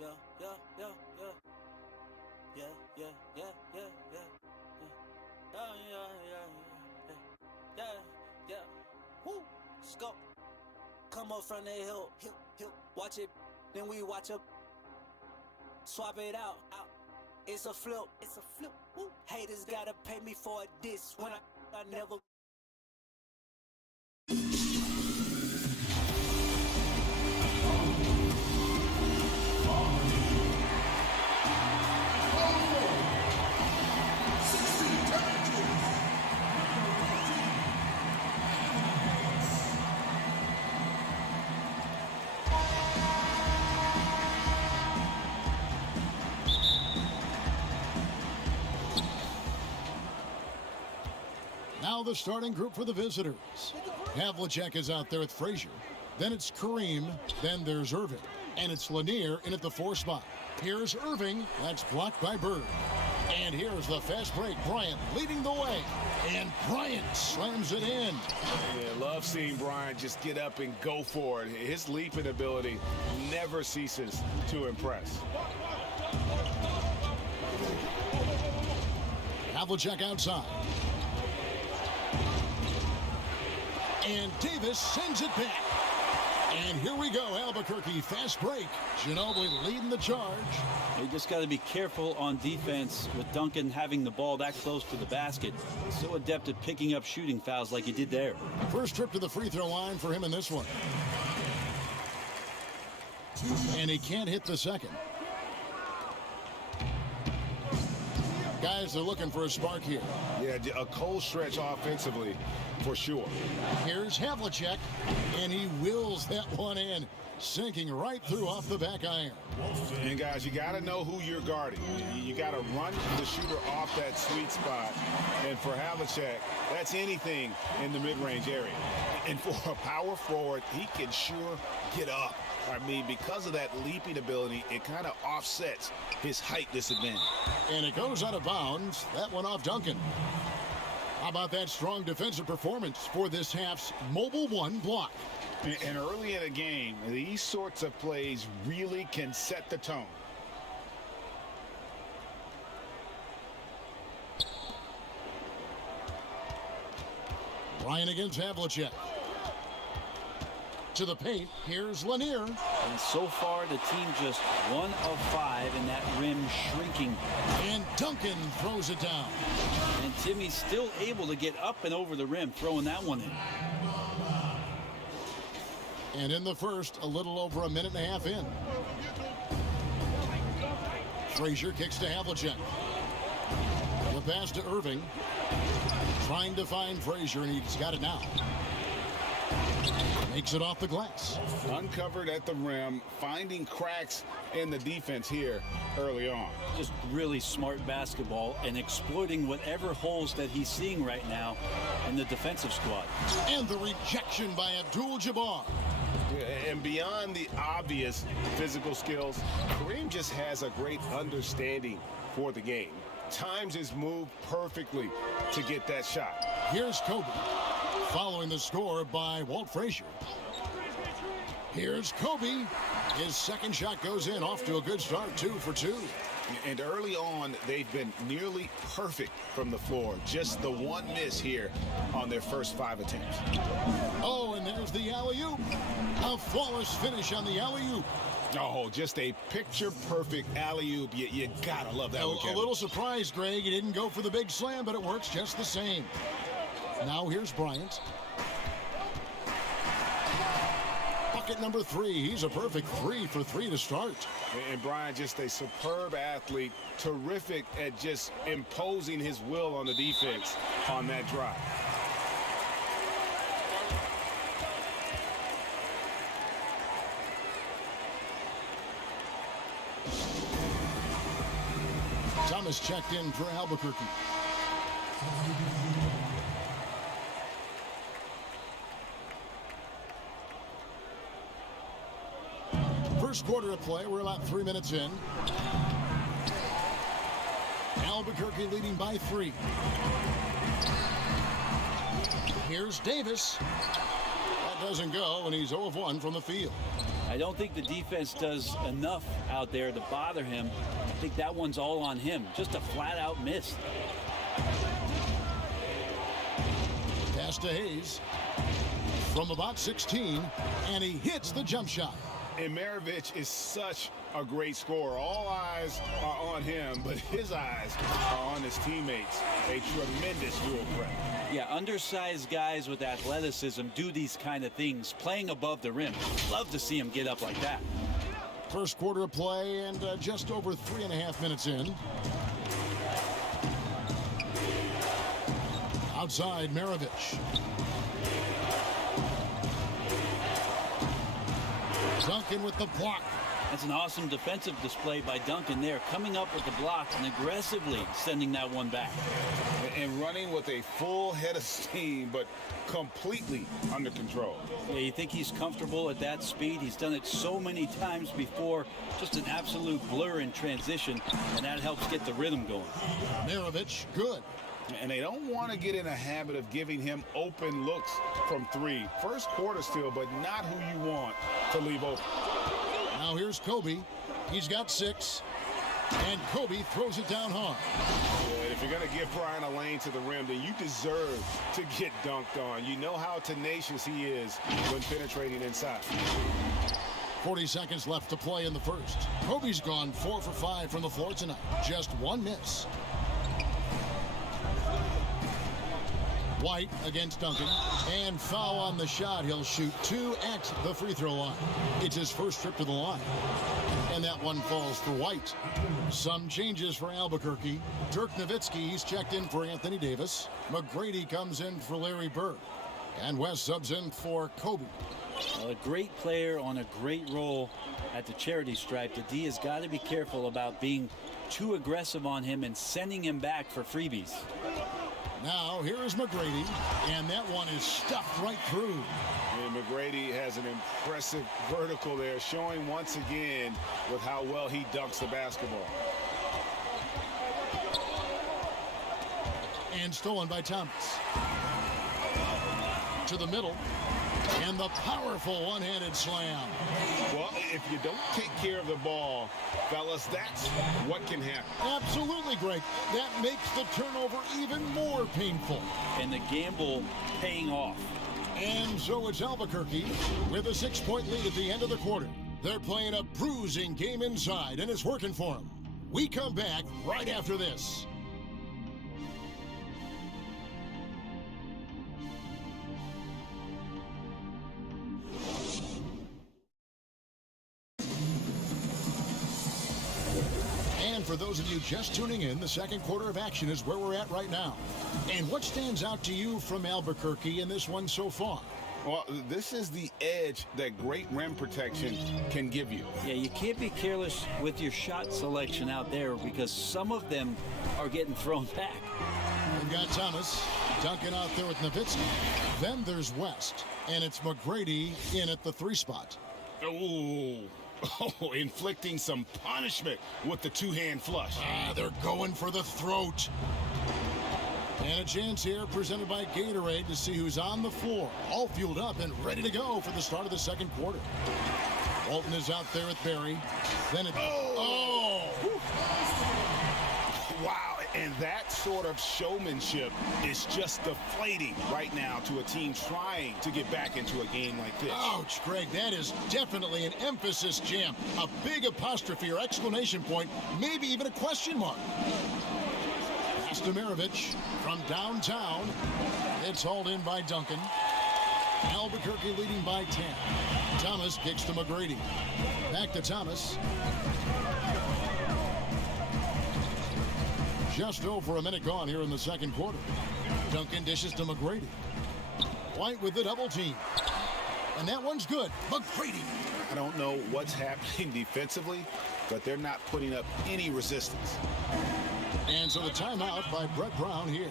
yeah, yeah, yeah, yeah. Yeah, yeah, yeah, yeah, yeah. Yeah, yeah, yeah, yeah. Yeah, woo, let's go. Come up from the hill, watch it, then we watch it. Swap it out. It's a flip, woo. Haters gotta pay me for a diss when I never. Now the starting group for the visitors. Havlicek is out there with Frazier. Then it's Kareem. Then there's Irving. And it's Lanier in at the 4 spot. Here's Irving. That's blocked by Bird. And here's the fast break. Bryant leading the way. And Bryant slams it in. Yeah, love seeing Bryant just get up and go for it. His leaping ability never ceases to impress. Havlicek outside. And Davis sends it back. And here we go, Albuquerque, fast break. Ginobili leading the charge. You just got to be careful on defense with Duncan having the ball that close to the basket. So adept at picking up shooting fouls like he did there. First trip to the free throw line for him in this one. And he can't hit the second. Guys, they're looking for a spark here. Yeah, a cold stretch offensively, for sure. Here's Havlicek, and he wills that one in, sinking right through off the back iron. And guys, you got to know who you're guarding. You got to run the shooter off that sweet spot. And for Havlicek, that's anything in the mid-range area. And for a power forward, he can sure get up. I mean, because of that leaping ability, it kind of offsets his height disadvantage. And it goes out of bounds. That one off Duncan. How about that strong defensive performance for this half's Mobile One block? And early in a game, these sorts of plays really can set the tone. Bryant against Havlicek. To the paint, here's Lanier. And so far, the team just 1 of 5 in that rim shrinking. And Duncan throws it down. And Timmy's still able to get up and over the rim, throwing that one in. And in the first, a little over a minute and a half in. Frazier kicks to Havlicek. The pass to Irving. Trying to find Frazier, and he's got it now. Makes it off the glass. Uncovered at the rim, finding cracks in the defense here early on. Just really smart basketball and exploiting whatever holes that he's seeing right now in the defensive squad. And the rejection by Abdul-Jabbar. And beyond the obvious physical skills, Kareem just has a great understanding for the game. Times his move perfectly to get that shot. Here's Kobe, following the score by Walt Frazier. Here's Kobe. His second shot goes in, off to a good start, 2 for 2. And early on, they've been nearly perfect from the floor. Just the one miss here on their first 5 attempts. Oh, and there's the alley-oop. A flawless finish on the alley-oop. Oh, just a picture-perfect alley-oop. You gotta love that one, A little surprised, Greg. He didn't go for the big slam, but it works just the same. Now here's Bryant. Bucket number 3. He's a perfect 3 for 3 to start. And Bryant, just a superb athlete, terrific at just imposing his will on the defense on that drive. Thomas checked in for Albuquerque. First quarter of play, we're about 3 minutes in. Albuquerque leading by 3. Here's Davis. That doesn't go, and he's 0 of 1 from the field. I don't think the defense does enough out there to bother him. I think that one's all on him. Just a flat-out miss. Pass to Hayes from about 16, and he hits the jump shot. And Maravich is such a great scorer. All eyes are on him, but his eyes are on his teammates. A tremendous dual threat. Yeah, undersized guys with athleticism do these kind of things, playing above the rim. Love to see him get up like that. First quarter of play, and just over 3.5 minutes in. Outside, Maravich. Duncan with the block. That's an awesome defensive display by Duncan there, coming up with the block and aggressively sending that one back. And running with a full head of steam, but completely under control. Yeah, you think he's comfortable at that speed? He's done it so many times before. Just an absolute blur in transition, and that helps get the rhythm going. Maravich, good. And they don't want to get in a habit of giving him open looks from three. First quarter still, but not who you want to leave open. Now here's Kobe. He's got 6. And Kobe throws it down hard. Yeah, if you're going to give Brian a lane to the rim, then you deserve to get dunked on. You know how tenacious he is when penetrating inside. 40 seconds left to play in the first. Kobe's gone 4 for 5 from the floor tonight. Just 1 miss. White against Duncan, and foul on the shot. He'll shoot 2 at the free throw line. It's his first trip to the line, and that one falls for White. Some changes for Albuquerque. Dirk Nowitzki, he's checked in for Anthony Davis. McGrady comes in for Larry Bird, and West subs in for Kobe. A great player on a great role at the charity stripe. The D has got to be careful about being too aggressive on him and sending him back for freebies. Now, here is McGrady, and that one is stuffed right through. And McGrady has an impressive vertical there, showing once again with how well he dunks the basketball. And stolen by Thomas. To the middle, and the powerful one-handed slam. Well, if you don't take care of the ball, fellas, that's what can happen. Absolutely, Greg. That makes the turnover even more painful. And the gamble paying off. And so it's Albuquerque with a 6-point lead at the end of the quarter. They're playing a bruising game inside, and it's working for them. We come back right after this. For those of you just tuning in, the second quarter of action is where we're at right now. And what stands out to you from Albuquerque in this one so far? Well, this is the edge that great rim protection can give you. Yeah, you can't be careless with your shot selection out there because some of them are getting thrown back. We've got Thomas, Duncan out there with Nowitzki. Then there's West, and it's McGrady in at the 3 spot. Oh, inflicting some punishment with the 2-hand flush. They're going for the throat. And a chance here presented by Gatorade to see who's on the floor. All fueled up and ready to go for the start of the second quarter. Walton is out there with Barry. Then it... Oh! Wow, and that sort of showmanship is just deflating right now to a team trying to get back into a game like this. Ouch, Greg, that is definitely an emphasis jam. A big apostrophe or exclamation point, maybe even a question mark. Pass to Maravich from downtown. It's hauled in by Duncan. Albuquerque leading by 10. Thomas kicks to McGrady. Back to Thomas. Just over a minute gone here in the second quarter. Duncan dishes to McGrady. White with the double team. And that one's good. McGrady. I don't know what's happening defensively, but they're not putting up any resistance. And so the timeout by Brett Brown here.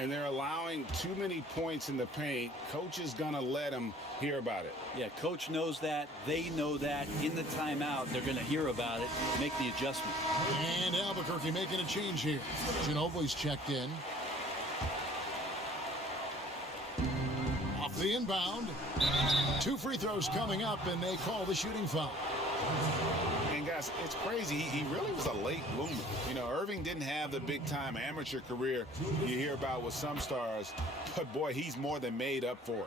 And they're allowing too many points in the paint. Coach is going to let them hear about it. Yeah, coach knows that. They know that. In the timeout, they're going to hear about it, make the adjustment. And Albuquerque making a change here. Ginobili's checked in. Off The inbound. 2 free throws coming up, and they call the shooting foul. And guys, it's crazy. He really was a late bloomer. You know, Irving didn't have the big-time amateur career you hear about with some stars, but boy, he's more than made up for it.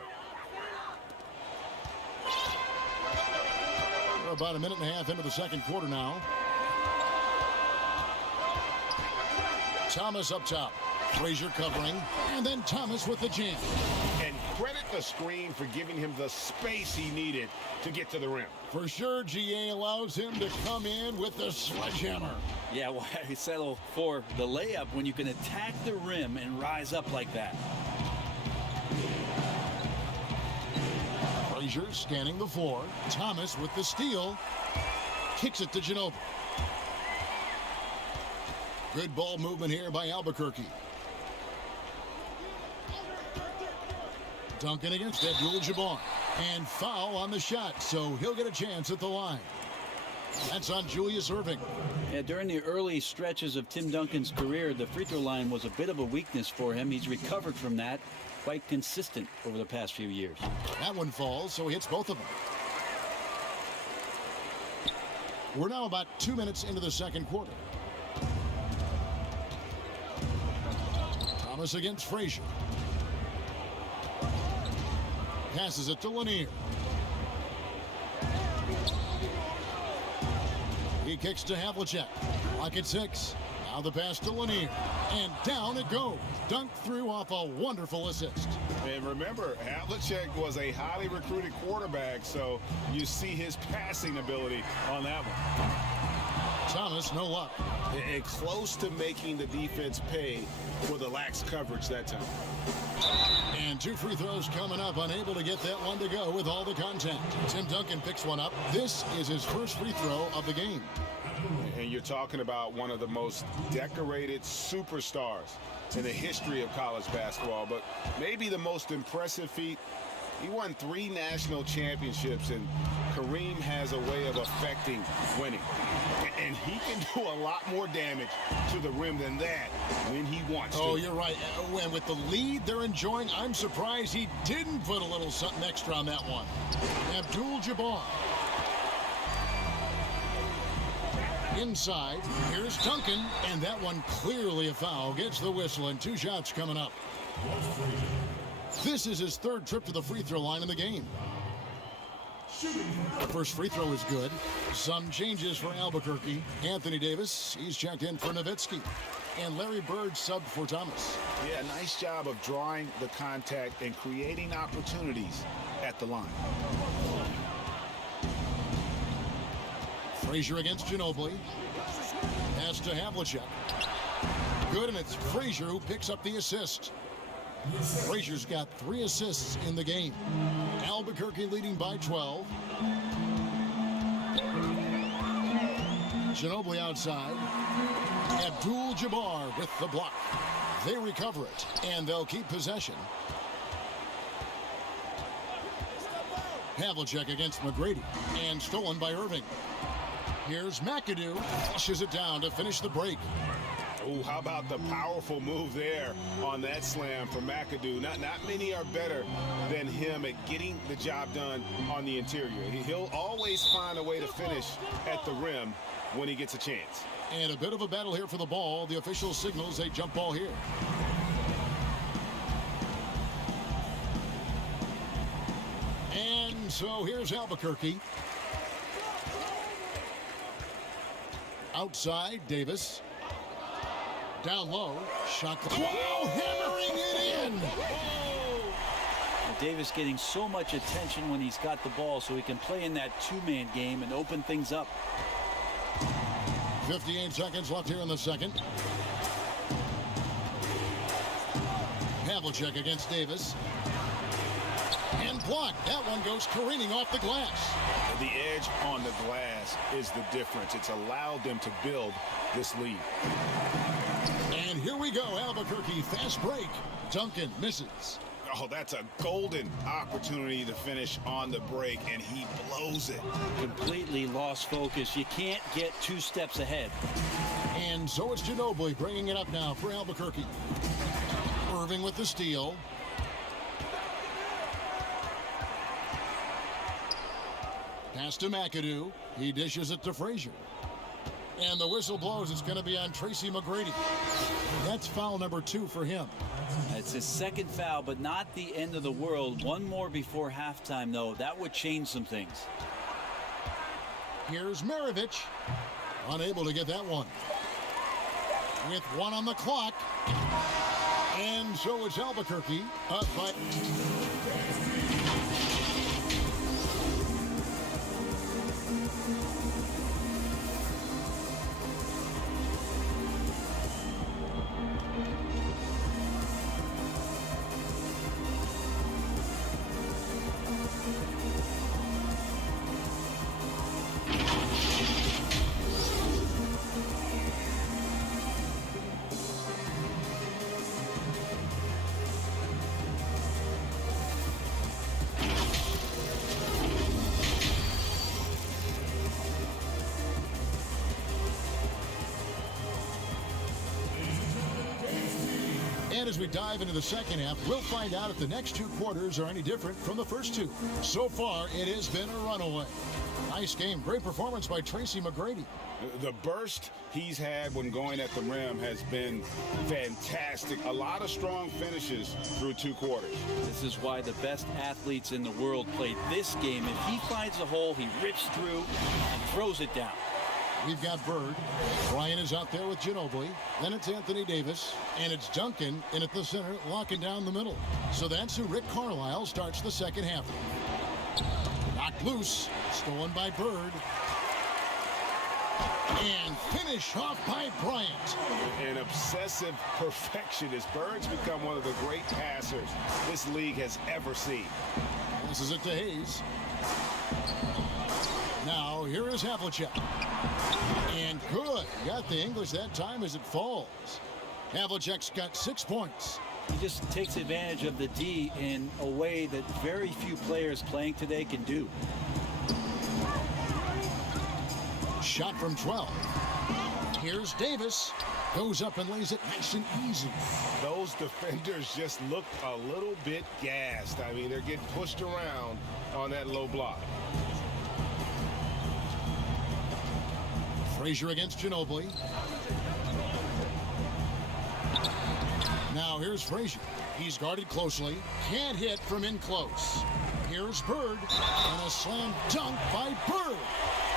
We're about a minute and a half into the second quarter now. Thomas up top. Frazier covering, and then Thomas with the jam. And credit the screen for giving him the space he needed to get to the rim. For sure, GA allows him to come in with the sledgehammer. Yeah, why settle for the layup when you can attack the rim and rise up like that? Frazier scanning the floor. Thomas with the steal. Kicks it to Ginobili. Good ball movement here by Albuquerque. Duncan against Abdul-Jabbar. And foul on the shot, so he'll get a chance at the line. That's on Julius Irving. Yeah, during the early stretches of Tim Duncan's career, the free throw line was a bit of a weakness for him. He's recovered from that, quite consistent over the past few years. That one falls, so he hits both of them. We're now about 2 minutes into the second quarter. Thomas against Frazier. Passes it to Lanier. He kicks to Havlicek. Clock at 6. Now the pass to Lanier. And down it goes. Dunked through off a wonderful assist. And remember, Havlicek was a highly recruited quarterback, so you see his passing ability on that one. Thomas, no luck. And close to making the defense pay for the lax coverage that time. And 2 free throws coming up, unable to get that one to go with all the contact. Tim Duncan picks one up. This is his first free throw of the game. And you're talking about one of the most decorated superstars in the history of college basketball, but maybe the most impressive feat. He won 3 national championships, and Kareem has a way of affecting winning. And he can do a lot more damage to the rim than that when he wants to. Oh, you're right. And with the lead they're enjoying, I'm surprised he didn't put a little something extra on that one. Abdul-Jabbar. Inside, here's Duncan, and that one clearly a foul. Gets the whistle, and 2 shots coming up. This is his 3rd trip to the free throw line in the game. The first free throw is good. Some changes for Albuquerque. Anthony Davis, he's checked in for Nowitzki. And Larry Bird subbed for Thomas. Yeah, nice job of drawing the contact and creating opportunities at the line. Frazier against Ginobili. Pass to Havlicek. Good, and it's Frazier who picks up the assist. Frazier's got 3 assists in the game. Albuquerque leading by 12. Ginobili outside. Abdul-Jabbar with the block. They recover it, and they'll keep possession. Havlicek against McGrady, and stolen by Irving. Here's McAdoo, flushes it down to finish the break. Oh, how about the powerful move there on that slam for McAdoo. Not many are better than him at getting the job done on the interior. He'll always find a way to finish at the rim when he gets a chance. And a bit of a battle here for the ball. The official signals a jump ball here. And so here's Albuquerque. Outside, Davis. Down low, shot clock. Wow, hammering it in! Davis getting so much attention when he's got the ball so he can play in that 2-man game and open things up. 58 seconds left here in the second. Havlicek against Davis. And blocked. That one goes careening off the glass. The edge on the glass is the difference. It's allowed them to build this lead. And here we go, Albuquerque, fast break. Duncan misses. Oh, that's a golden opportunity to finish on the break, and he blows it. Completely lost focus. You can't get 2 steps ahead. And so it's Ginobili bringing it up now for Albuquerque. Irving with the steal. Pass to McAdoo. He dishes it to Frazier. And the whistle blows. It's going to be on Tracy McGrady. That's foul number 2 for him. It's his second foul, but not the end of the world. One more before halftime, though. That would change some things. Here's Maravich. Unable to get that one. With 1 on the clock. And so it's Albuquerque up by... And as we dive into the second half, we'll find out if the next 2 quarters are any different from the first 2. So far, it has been a runaway. Nice game. Great performance by Tracy McGrady. The burst he's had when going at the rim has been fantastic. A lot of strong finishes through 2 quarters. This is why the best athletes in the world play this game. If he finds a hole, he rips through and throws it down. We've got Bird. Bryant is out there with Ginobili. Then it's Anthony Davis. And it's Duncan in at the center, locking down the middle. So that's who Rick Carlisle starts the second half. Knocked loose. Stolen by Bird. And finish off by Bryant. An obsessive perfectionist. Bird's become one of the great passers this league has ever seen. Passes it to Hayes. Now, here is Havlicek. And good. Got the English that time as it falls. Havlicek's got 6 points. He just takes advantage of the D in a way that very few players playing today can do. Shot from 12. Here's Davis. Goes up and lays it nice and easy. Those defenders just looked a little bit gassed. I mean, they're getting pushed around on that low block. Frazier against Ginobili. Now here's Frazier. He's guarded closely. Can't hit from in close. Here's Bird. And a slam dunk by Bird.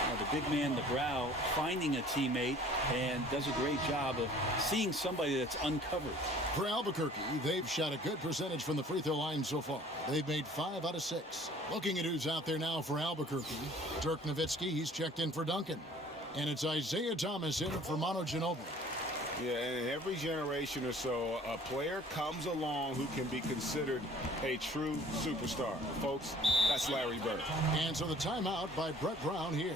Now the big man, the brow, finding a teammate and does a great job of seeing somebody that's uncovered. For Albuquerque, they've shot a good percentage from the free throw line so far. They've made 5 out of 6. Looking at who's out there now for Albuquerque. Dirk Nowitzki, he's checked in for Duncan. And it's Isaiah Thomas in for Manu Ginobili. Yeah, and in every generation or so, a player comes along who can be considered a true superstar. Folks, that's Larry Bird. And so the timeout by Brett Brown here.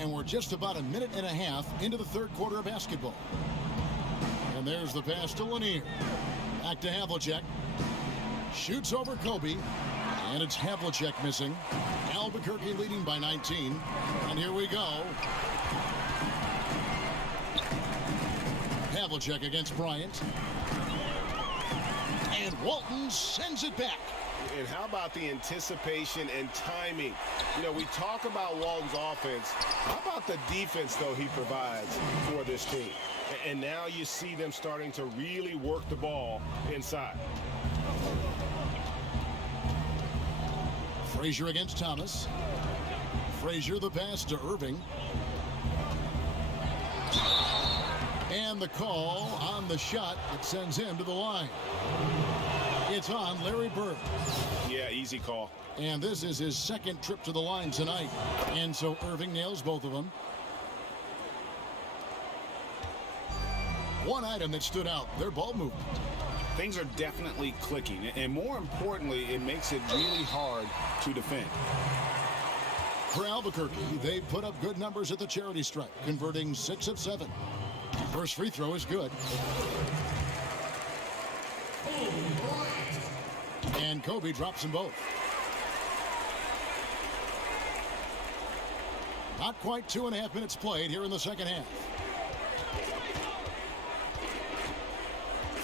And we're just about a minute and a half into the third quarter of basketball. And there's the pass to Lanier. Back to Havlicek. Shoots over Kobe. And it's Havlicek missing. Albuquerque leading by 19. And here we go. Havlicek against Bryant. And Walton sends it back. And how about the anticipation and timing? You know, we talk about Walton's offense. How about the defense, though, he provides for this team? And now you see them starting to really work the ball inside. Frazier against Thomas. Frazier the pass to Irving. And the call on the shot that sends him to the line. It's on Larry Bird. Yeah, easy call. And this is his second trip to the line tonight. And so Irving nails both of them. One item that stood out, their ball movement. Things are definitely clicking. And more importantly, it makes it really hard to defend. For Albuquerque, they put up good numbers at the charity stripe, converting 6 of 7. First free throw is good. And Kobe drops them both. Not quite 2.5 minutes played here in the second half.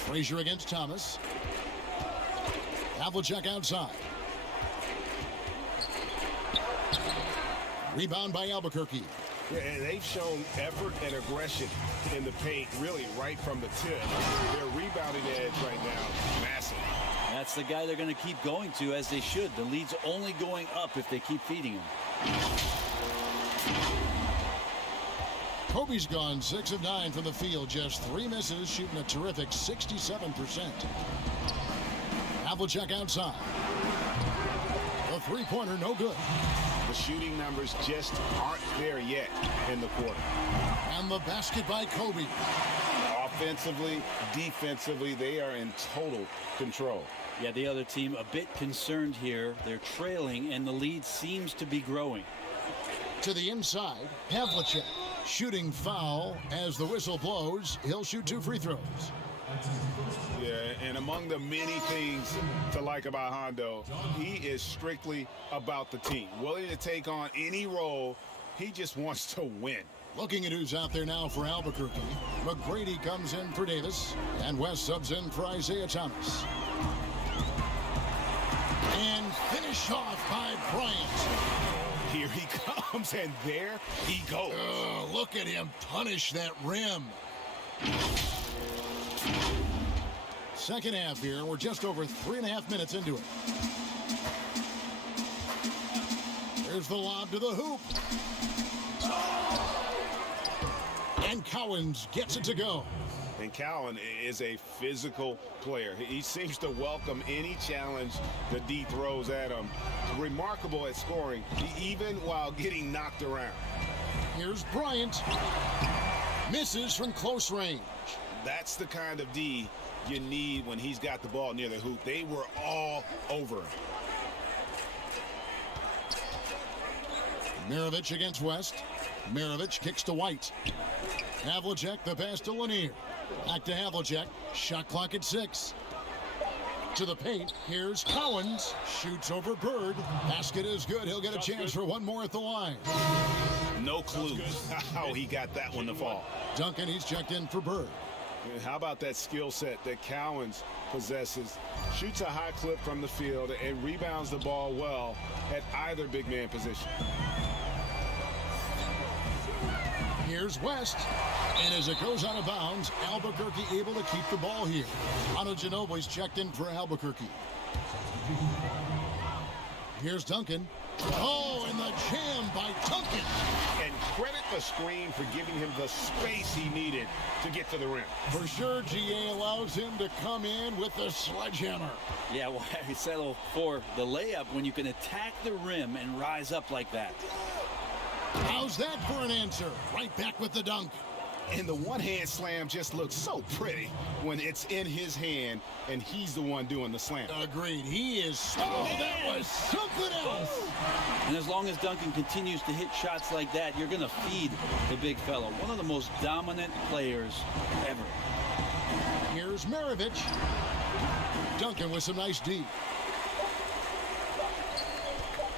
Frazier against Thomas. Havlicek outside. Rebound by Albuquerque. Yeah, and they've shown effort and aggression in the paint, really right from the tip. Their rebounding edge right now, massive. That's the guy they're going to keep going to, as they should. The lead's only going up if they keep feeding him. Kobe's gone 6 of 9 from the field, just 3 misses, shooting a terrific 67%. Havlicek outside. The three-pointer, no good. The shooting numbers just aren't there yet in the quarter. And the basket by Kobe. Offensively, defensively, they are in total control. Yeah, the other team a bit concerned here. They're trailing, and the lead seems to be growing. To the inside, Havlicek. Shooting foul as the whistle blows. He'll shoot 2 free throws. Yeah, and among the many things to like about Hondo, he is strictly about the team. Willing to take on any role. He just wants to win. Looking at who's out there now for Albuquerque. McGrady comes in for Davis, and West subs in for Isaiah Thomas. And finish off by Bryant. Here he comes, and there he goes. Look at him punish that rim. Second half here. We're just over 3.5 minutes into it. There's the lob to the hoop. And Cowens gets it to go. And Cowan is a physical player. He seems to welcome any challenge the D throws at him. Remarkable at scoring, even while getting knocked around. Here's Bryant. Misses from close range. That's the kind of D you need when he's got the ball near the hoop. They were all over him. Maravich against West. Maravich kicks to White. Havlicek, the pass to Lanier. Back to Havlicek. Shot clock at 6. To the paint. Here's Cowens. Shoots over Bird. Basket is good. He'll get a chance for one more at the line. No clue how he got that one to fall. Duncan, he's checked in for Bird. And how about that skill set that Cowens possesses? Shoots a high clip from the field and rebounds the ball well at either big man position. Here's West. And as it goes out of bounds, Albuquerque able to keep the ball here. Manu Ginobili's checked in for Albuquerque. Here's Duncan. Oh, and the jam by Duncan. And credit the screen for giving him the space he needed to get to the rim. For sure, GA allows him to come in with the sledgehammer. Yeah, why settle for the layup when you can attack the rim and rise up like that? How's that for an answer? Right back with the dunk. And the one-hand slam just looks so pretty when it's in his hand and he's the one doing the slam. Agreed. He is. Oh, that was something else. And as long as Duncan continues to hit shots like that, you're going to feed the big fella. One of the most dominant players ever. Here's Maravich. Duncan with some nice D.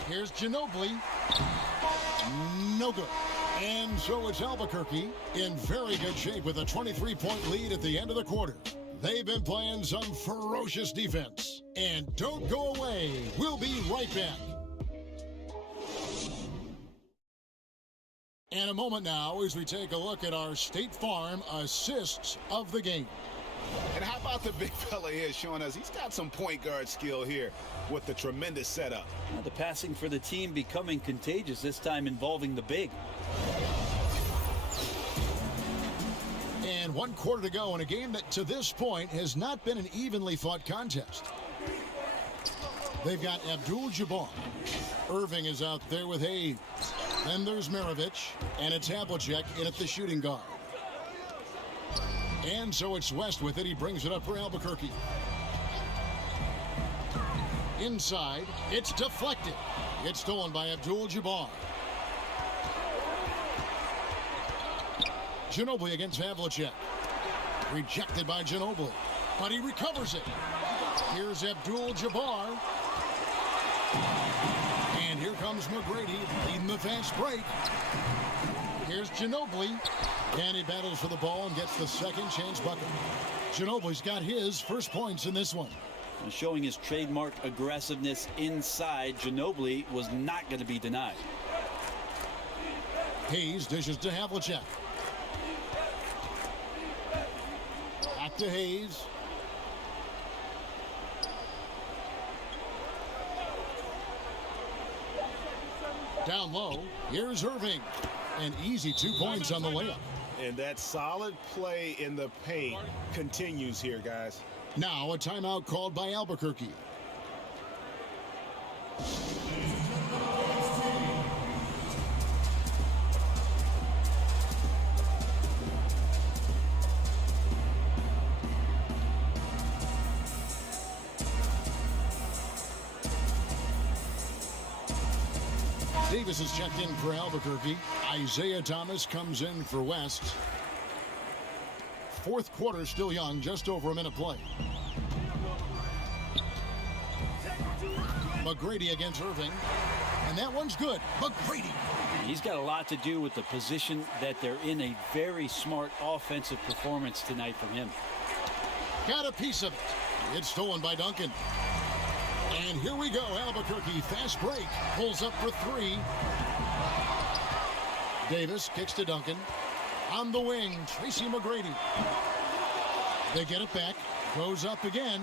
Here's Ginobili. No good. And so it's Albuquerque in very good shape with a 23-point lead at the end of the quarter. They've been playing some ferocious defense. And don't go away. We'll be right back. In a moment now as we take a look at our State Farm assists of the game. And how about the big fella here showing us he's got some point guard skill here with the tremendous setup. Well, the passing for the team becoming contagious, this time involving the big. And 1 quarter to go in a game that to this point has not been an evenly fought contest. They've got Abdul-Jabbar. Irving is out there with Hayes. Then there's Maravich, and it's Havlicek in at the shooting guard. And so it's West with it. He brings it up for Albuquerque. Inside, it's deflected. It's stolen by Abdul-Jabbar. Ginobili against Havlicek. Rejected by Ginobili, but he recovers it. Here's Abdul-Jabbar. And here comes McGrady leading the fast break. Here's Ginobili. And he battles for the ball and gets the second chance bucket. Ginobili's got his first points in this one. And showing his trademark aggressiveness inside, Ginobili was not going to be denied. Hayes dishes to Havlicek. Back to Hayes. Down low, here's Irving. An easy 2 points on the layup. And that solid play in the paint continues here, guys. Now a timeout called by Albuquerque. Davis is checked in for Albuquerque. Isaiah Thomas comes in for West. Fourth quarter still young, just over a minute play. McGrady against Irving. And that one's good. McGrady. He's got a lot to do with the position that they're in. A very smart offensive performance tonight from him. Got a piece of it. It's stolen by Duncan. And here we go. Albuquerque fast break. Pulls up for three. Davis kicks to Duncan. On the wing, Tracy McGrady. They get it back. Goes up again.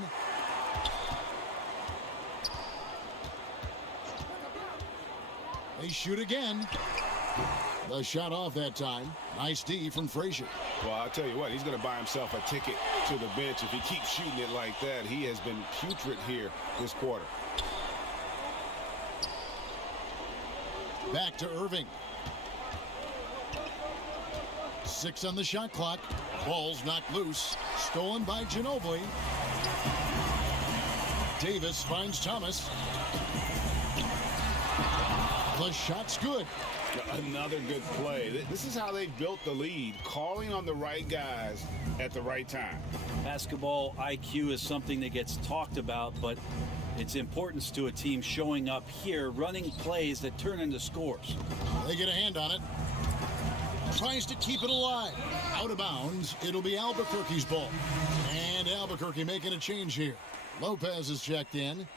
They shoot again. The shot off that time. Nice D from Frazier. Well, I'll tell you what, he's going to buy himself a ticket to the bench if he keeps shooting it like that. He has been putrid here this quarter. Back to Irving. 6 on the shot clock. Ball's knocked loose. Stolen by Ginobili. Davis finds Thomas. The shot's good. Another good play. This is how they built the lead, calling on the right guys at the right time. Basketball IQ is something that gets talked about, but its importance to a team showing up here, running plays that turn into scores. They get a hand on it. Tries to keep it alive. Out of bounds. It'll be Albuquerque's ball. And Albuquerque making a change here. Lopez is checked in.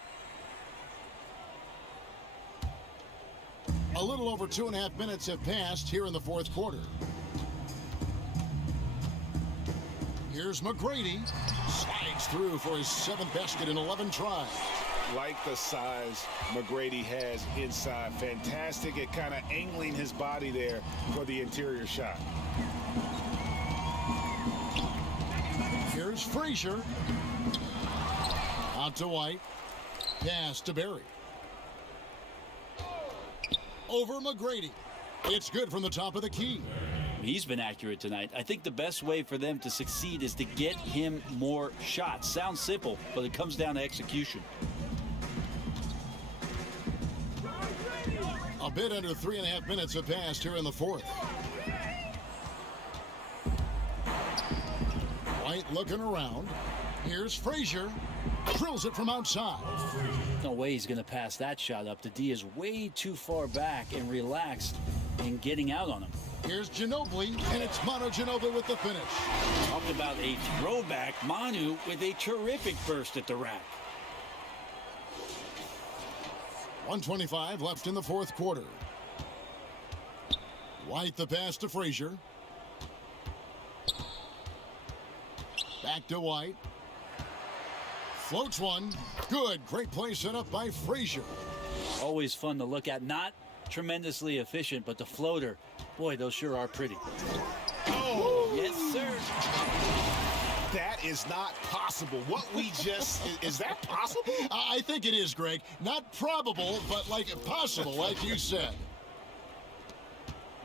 A little over 2.5 minutes have passed here in the fourth quarter. Here's McGrady. Slides through for his 7th basket in 11 tries. Like the size McGrady has inside. Fantastic at kind of angling his body there for the interior shot. Here's Frazier. Out to White. Pass to Berry. Over McGrady. It's good from the top of the key. He's been accurate tonight. I think the best way for them to succeed is to get him more shots. Sounds simple, but it comes down to execution. A bit under 3.5 minutes have passed here in the fourth. White looking around. Here's Frazier. Drills it from outside. No way he's going to pass that shot up. The D is way too far back and relaxed in getting out on him. Here's Ginobili, and it's Manu Ginobili with the finish. Talk about a throwback. Manu with a terrific burst at the rack. 1:25 left in the fourth quarter. White the pass to Frazier. Back to White. Floats one. Good. Great play set up by Frazier. Always fun to look at. Not tremendously efficient, but the floater, boy, those sure are pretty. Oh, yes, sir. That is not possible. What we just, is that possible? I think it is, Greg. Not probable, but like possible, like you said.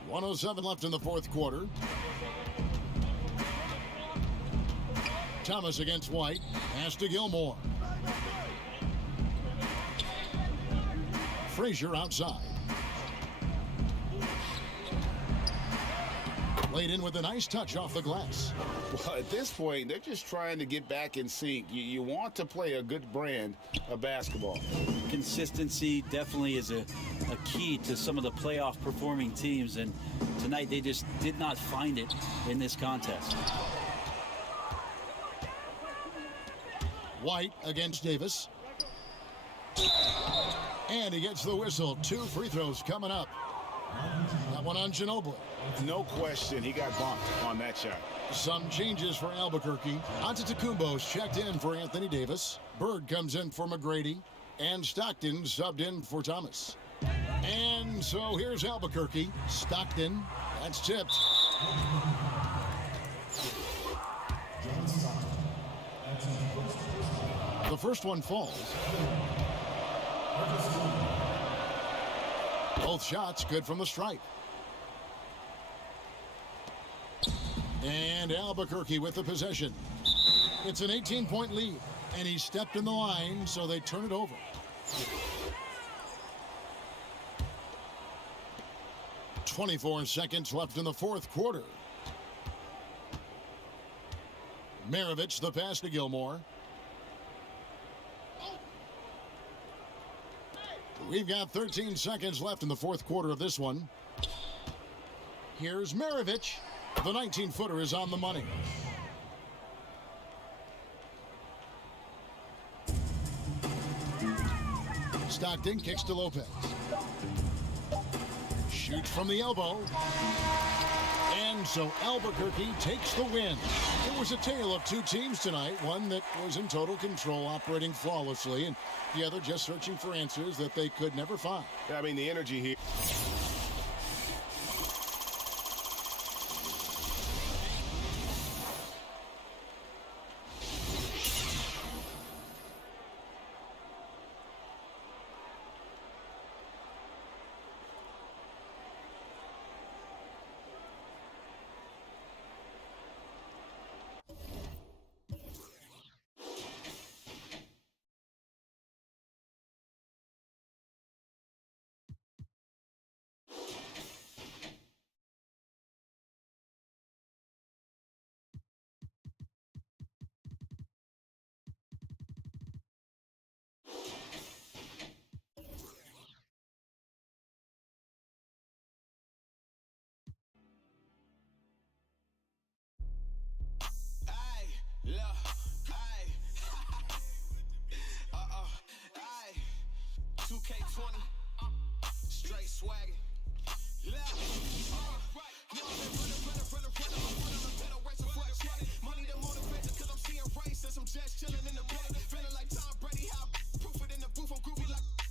1:07 left in the fourth quarter. Thomas against White. Pass to Gilmore. Frazier outside. Laid in with a nice touch off the glass. Well, at this point, they're just trying to get back in sync. You want to play a good brand of basketball. Consistency definitely is a key to some of the playoff performing teams, and tonight they just did not find it in this contest. White against Davis. And he gets the whistle. 2 free throws coming up. That one on Ginobili. No question, he got bumped on that shot. Some changes for Albuquerque. Antetokounmpo's checked in for Anthony Davis. Bird comes in for McGrady. And Stockton subbed in for Thomas. And so here's Albuquerque. Stockton. That's tipped. The first one falls. Both shots good from the stripe. And Albuquerque with the possession. It's an 18-point lead, and he stepped in the line, so they turn it over. .24 seconds left in the fourth quarter. Maravich the pass to Gilmore. We've got 13 seconds left in the fourth quarter of this one. Here's Maravich. The 19-footer is on the money. Stockton kicks to Lopez. Shoots from the elbow. And so Albuquerque takes the win. It was a tale of two teams tonight. One that was in total control, operating flawlessly, and the other just searching for answers that they could never find. I mean, the energy here. K20, straight swaggin'.